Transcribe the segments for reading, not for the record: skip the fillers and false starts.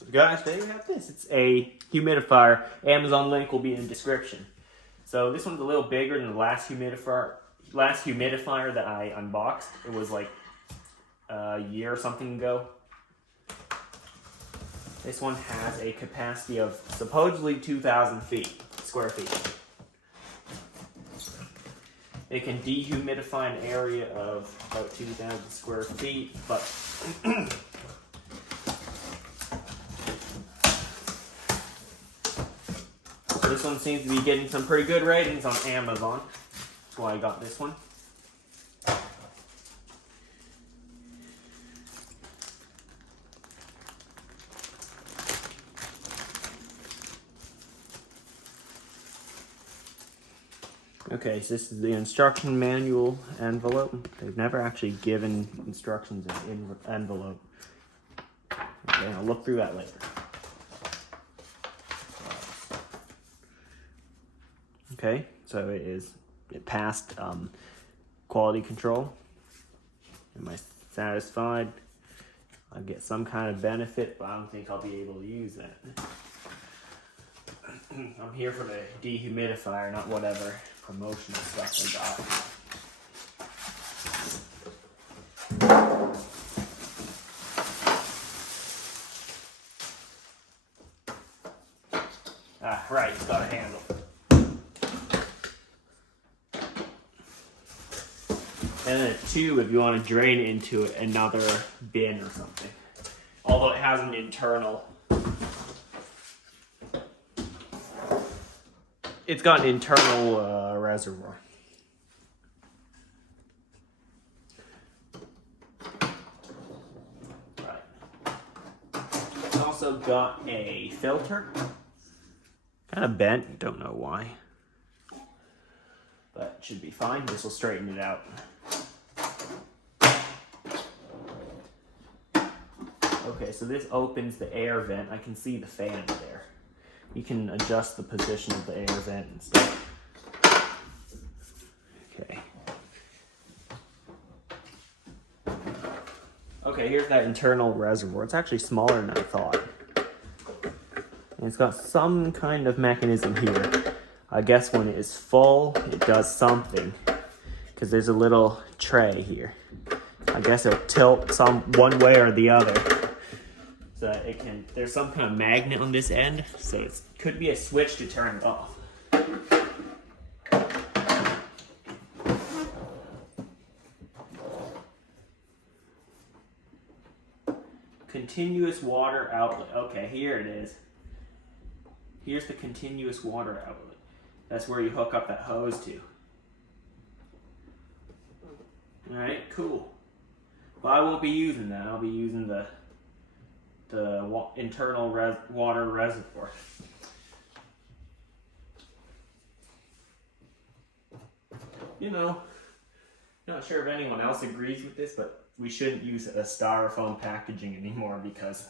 So guys, there you have this. It's a humidifier. Amazon link will be in the description. So this one's a little bigger than the last humidifier that I unboxed. It was like a year or something ago. This one has a capacity of supposedly 2,000 square feet. It can dehumidify an area of about 2,000 square feet, but this one seems to be getting some pretty good ratings on Amazon. That's why I got this one. Okay, so this is the instruction manual envelope. They've never actually given instructions in envelope. Okay, I'll look through that later. Okay, so it passed quality control. Am I satisfied? I get some kind of benefit, but I don't think I'll be able to use that. I'm here for the dehumidifier, not whatever promotional stuff I got. Right, it's got a handle. And then a tube if you want to drain into another bin or something. Although it has an internal. It's got an internal reservoir. Right. It's also got a filter. Kind of bent, don't know why. But it should be fine. This will straighten it out. Okay, so this opens the air vent. I can see the fan there. You can adjust the position of the air vent and stuff. Okay. Okay, here's that internal reservoir. It's actually smaller than I thought. And it's got some kind of mechanism here. I guess when it is full, it does something. Because there's a little tray here. I guess it'll tilt one way or the other. So that it can, there's some kind of magnet on this end, so it could be a switch to turn it off. Continuous water outlet. Okay, here it is. Here's the continuous water outlet. That's where you hook up that hose to. Alright, cool. Well, I won't be using that. I'll be using the internal water reservoir. You know, not sure if anyone else agrees with this, but we shouldn't use a styrofoam packaging anymore because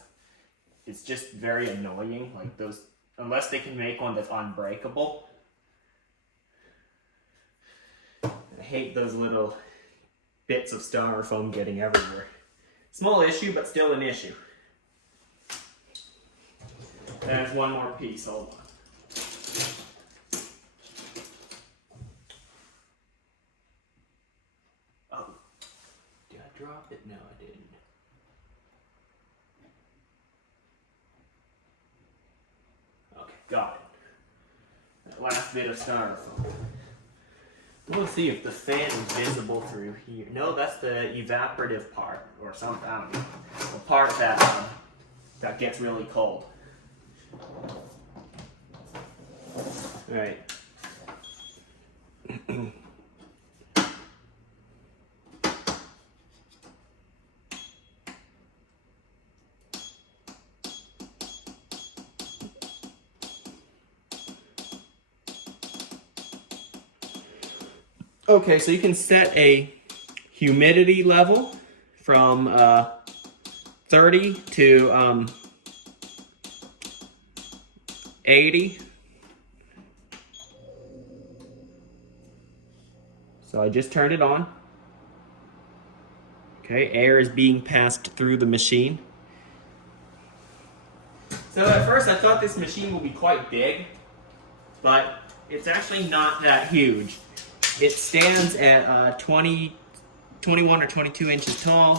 it's just very annoying. Like those, unless they can make one that's unbreakable. I hate those little bits of styrofoam getting everywhere. Small issue, but still an issue. There's one more piece, hold on. Oh, did I drop it? No, I didn't. Okay, got it. That last bit of styrofoam. We'll see if the fan is visible through here. No, that's the evaporative part, or something, I don't know. The part that gets really cold. Right. Okay, so you can set a humidity level from 30 to 80. So I just turned it on. Okay, air is being passed through the machine. So at first I thought this machine would be quite big, but it's actually not that huge. It stands at 21 or 22 inches tall.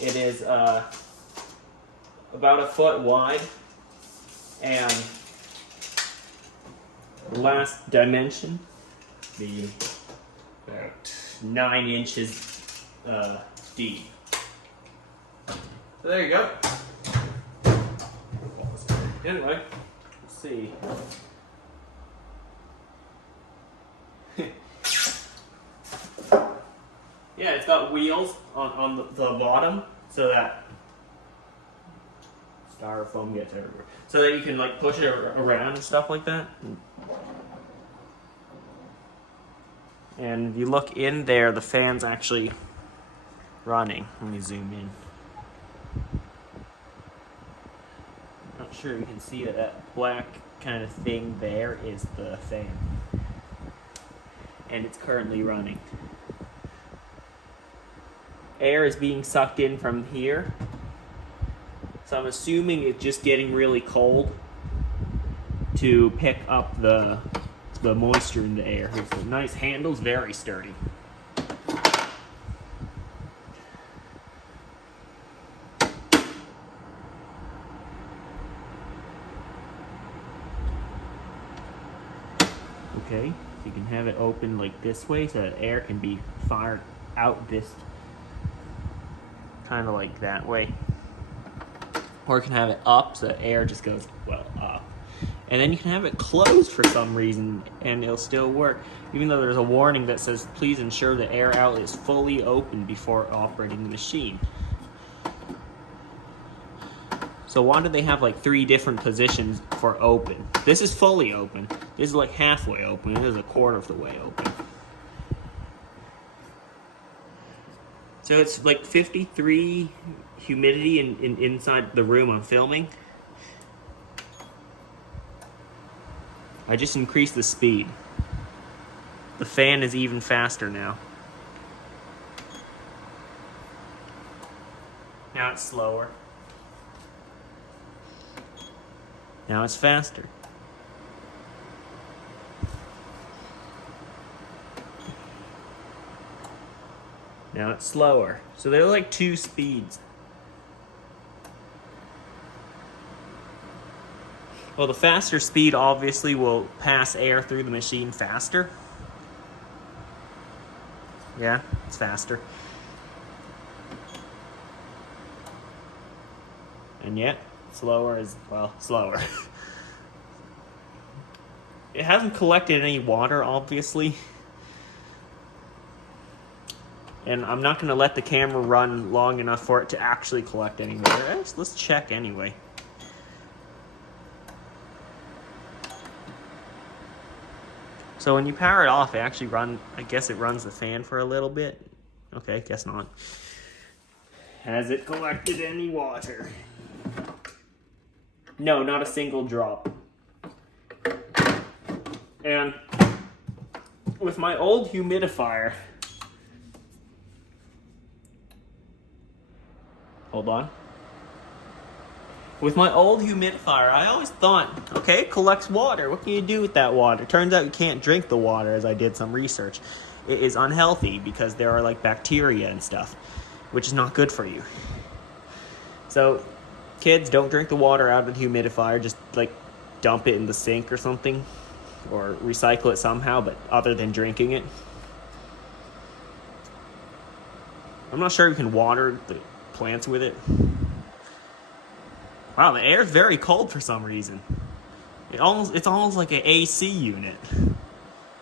It is about a foot wide, and the last dimension, the about 9 inches deep. So there you go. Anyway, let's see. Yeah, it's got wheels on the bottom so that styrofoam gets everywhere. So that you can like push it around and stuff like that. And if you look in there, the fan's actually running. Let me zoom in. Not sure you can see it. That black kind of thing there is the fan. And it's currently running. Air is being sucked in from here. So I'm assuming it's just getting really cold to pick up the moisture in the air. It's a nice handles, very sturdy. Okay, so you can have it open like this way so that air can be fired out this, kind of like that way. Or you can have it up so that air just goes, well, up. And then you can have it closed for some reason and it'll still work. Even though there's a warning that says, please ensure the air outlet is fully open before operating the machine. So why do they have like 3 different positions for open? This is fully open. This is like halfway open. This is a quarter of the way open. So it's like 53 humidity inside the room I'm filming. I just increased the speed. The fan is even faster now. Now it's slower. Now it's faster. Now it's slower. So they're like 2 speeds. Well, the faster speed obviously will pass air through the machine faster. Yeah, it's faster. And yet, slower is, well, slower. It hasn't collected any water, obviously. And I'm not going to let the camera run long enough for it to actually collect any water. Let's check anyway. So when you power it off, it actually I guess it runs the fan for a little bit. Okay, guess not. Has it collected any water? No, not a single drop. And with my old humidifier, hold on. With my old humidifier, I always thought, okay, it collects water. What can you do with that water? Turns out you can't drink the water, as I did some research. It is unhealthy because there are like bacteria and stuff, which is not good for you. So, kids, don't drink the water out of the humidifier. Just like dump it in the sink or something, or recycle it somehow, but other than drinking it. I'm not sure you can water the plants with it. Wow, the air's very cold for some reason. It's almost like an AC unit.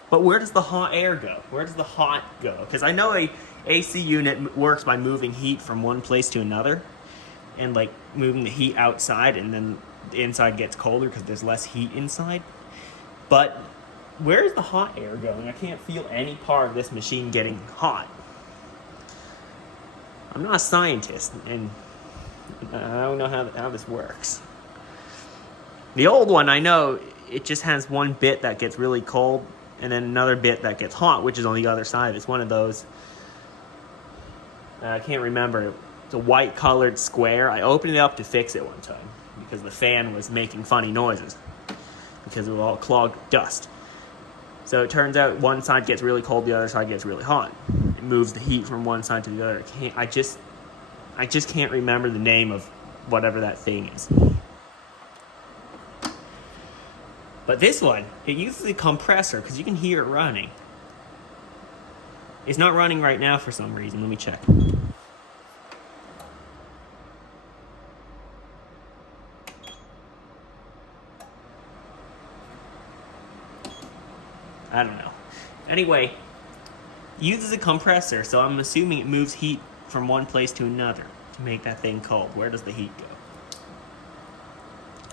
But where does the hot air go? Where does the hot go? Because I know a AC unit works by moving heat from one place to another, and like moving the heat outside, and then the inside gets colder because there's less heat inside. But where is the hot air going? I can't feel any part of this machine getting hot. I'm not a scientist, and I don't know how this works. The old one, I know, it just has one bit that gets really cold, and then another bit that gets hot, which is on the other side. It's one of those, I can't remember. It's a white colored square. I opened it up to fix it one time because the fan was making funny noises because of all clogged dust. So it turns out one side gets really cold, the other side gets really hot. It moves the heat from one side to the other. I just can't remember the name of whatever that thing is. But this one, it uses a compressor because you can hear it running. It's not running right now for some reason. Let me check. I don't know. Anyway, uses a compressor, so I'm assuming it moves heat from one place to another to make that thing cold. Where does the heat go?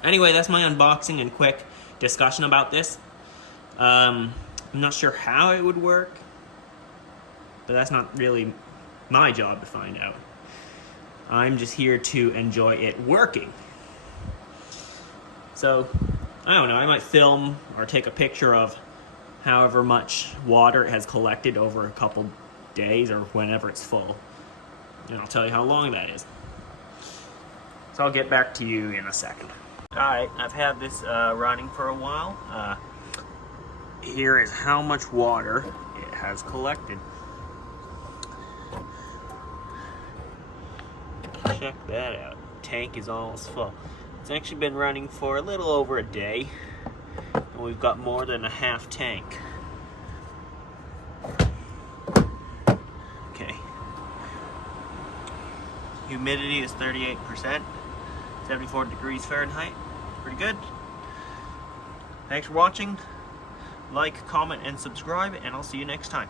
Anyway, that's my unboxing and quick discussion about this. I'm not sure how it would work, but that's not really my job to find out. I'm just here to enjoy it working. So, I don't know, I might film or take a picture of however much water it has collected over a couple days or whenever it's full. And I'll tell you how long that is. So I'll get back to you in a second. Alright, I've had this running for a while. Here is how much water it has collected. Check that out. Tank is almost full. It's actually been running for a little over a day. And we've got more than a half tank. Okay. Humidity is 38%. 74 degrees Fahrenheit. Pretty good. Thanks for watching. Like, comment, and subscribe, and I'll see you next time.